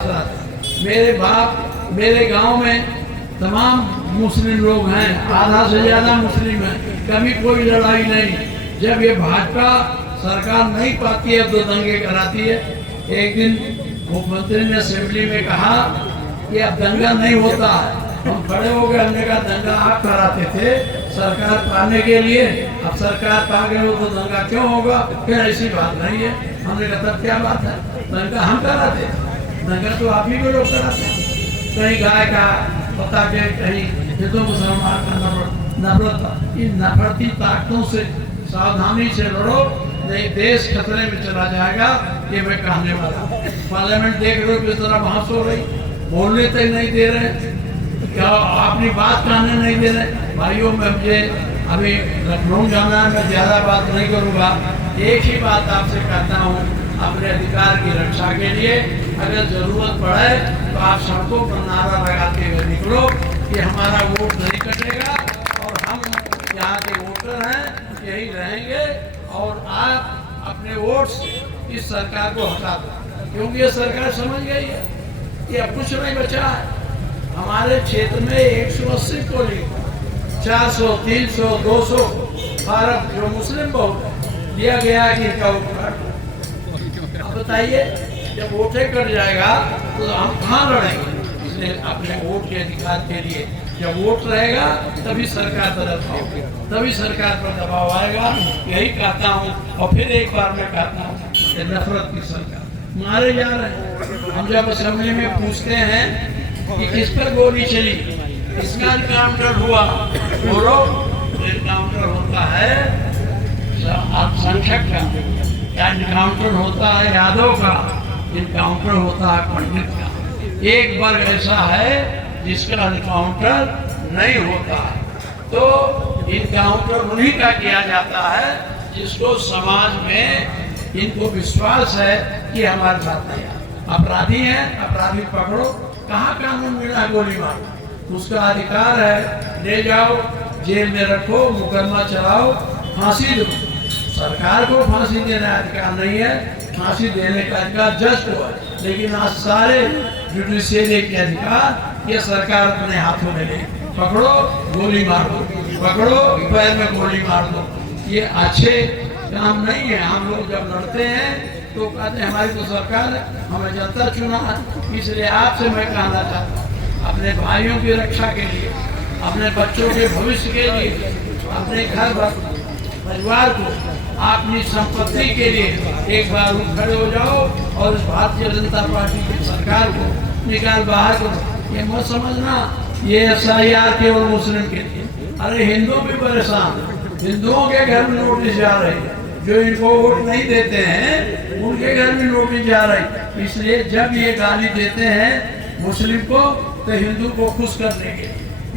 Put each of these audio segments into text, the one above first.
मेरे बाप मेरे गांव में तमाम मुस्लिम लोग हैं, आधा से ज्यादा मुस्लिम हैं, कभी कोई लड़ाई नहीं। जब ये भाजपा सरकार नहीं पाती है तो दंगे कराती है। एक दिन मुख्यमंत्री ने असेंबली में कहा कि अब दंगा नहीं होता है। हम खड़े हो गए, हमने कहा दंगा आप कराते थे सरकार पाने के लिए, अब सरकार पा गए हो तो दंगा क्यों होगा? फिर ऐसी बात नहीं है। हमने कहा तब क्या बात है, दंगा हम कराते, दंगा तो आप ही को लोग कराते। कहीं गाय का पता के, कहीं हिंदू मुसलमान का नफरत, इन नफरती ताकतों से सावधानी से लड़ो, नहीं देश खतरे में चला जाएगा। ये मैं कहने वाला। पार्लियामेंट देख रहे हो किस तरह बहस हो रही, बोलने तक नहीं दे रहे, क्या अपनी बात कहने नहीं दे रहे। भाइयों में मुझे अभी लखनऊ जाना है, मैं ज़्यादा बात नहीं करूँगा। एक ही बात आपसे कहता हूँ, अपने अधिकार की रक्षा के लिए अगर ज़रूरत पड़े तो आप सड़कों पर नारा लगाते हुए निकलो कि हमारा वोट नहीं कटेगा और हम यहाँ के वोटर हैं, यही रहेंगे। और आप अपने वोट से इस सरकार को हटा दो, क्योंकि ये सरकार समझ गई है कि अब कुछ नहीं बचा है। हमारे क्षेत्र में 180 पोलिंग, 400, 300, 200 भारत जो मुस्लिम बहुत दिया गया है कि इनका वोट काट। अब बताइए, जब वोटें कट जाएगा तो हम कहाँ लड़ेंगे? इसलिए अपने वोट के अधिकार के लिए जब वोट रहेगा तभी सरकार बदल पाओगे, तभी सरकार पर दबाव आएगा। यही कहता हूँ। और फिर एक बार मैं कहता हूँ, नफरत की सरकार, मारे जा रहे हैं। हम जब असेंबली में पूछते हैं कि किस पर गोली चली, किसका एनकाउंटर हुआ, बोलो एनकाउंटर होता है अल्पसंख्यक का, एनकाउंटर होता है यादव का, एनकाउंटर होता है पंडित का। एक वर्ग ऐसा है जिसका एनकाउंटर नहीं होता है। तो एनकाउंटर उन्हीं का किया जाता है जिसको समाज में इनको विश्वास है कि हमारे साथ नहीं है। अपराधी हैं, अपराधी पकड़ो, कहाँ कानून मिला गोली मारो, उसका अधिकार है, ले जाओ जेल में रखो, मुकदमा चलाओ, फांसी दो। सरकार को फांसी देने का अधिकार नहीं है, फांसी देने का अधिकार जज को है। लेकिन आज सारे जुडिशियरी के अधिकार ये सरकार अपने हाथों में ले, पकड़ो गोली मार दो, पकड़ो पैर में गोली मार दो। ये अच्छे काम नहीं है। हम लोग जब लड़ते हैं तो कहते हैं हमारी तो सरकार है, हमें जनता चुना है। इसलिए आपसे मैं कहना चाहता हूँ, अपने भाइयों की रक्षा के लिए, अपने बच्चों के भविष्य के लिए, अपने घर परिवार को, अपनी संपत्ति के लिए एक बार खड़े हो जाओ और इस भारतीय जनता पार्टी की सरकार को निकाल बाहर करो। ये मत समझना ये SIR केवल मुस्लिम के लिए। अरे हिंदू भी परेशान, हिंदुओं के घर में नोटिस जा रही है, जो इनको वोट नहीं देते हैं उनके घर में नोटिस जा रही। इसलिए जब ये गाली देते हैं मुस्लिम को तो हिंदू को खुश करने के,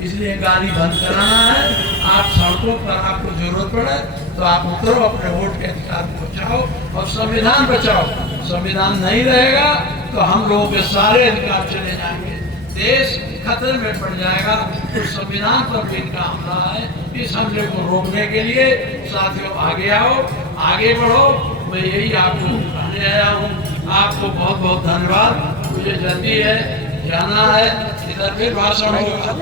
इसलिए गाली बंद कराना है। आप सड़कों पर आपको जरूरत पड़े तो आप उतरो, अपने वोट के अधिकार को बचाओ और संविधान बचाओ। संविधान नहीं रहेगा तो हम लोगों के सारे अधिकार चले जाएंगे, देश खतरे में पड़ जाएगा। तो संविधान पर भी इनका हमला है। इस हमले को रोकने के लिए साथियों आगे आओ, आगे बढ़ो। मैं यही आपको कहने आया हूँ। आपको बहुत बहुत धन्यवाद। मुझे जल्दी है, जाना है, इधर फिर भाषण होगा।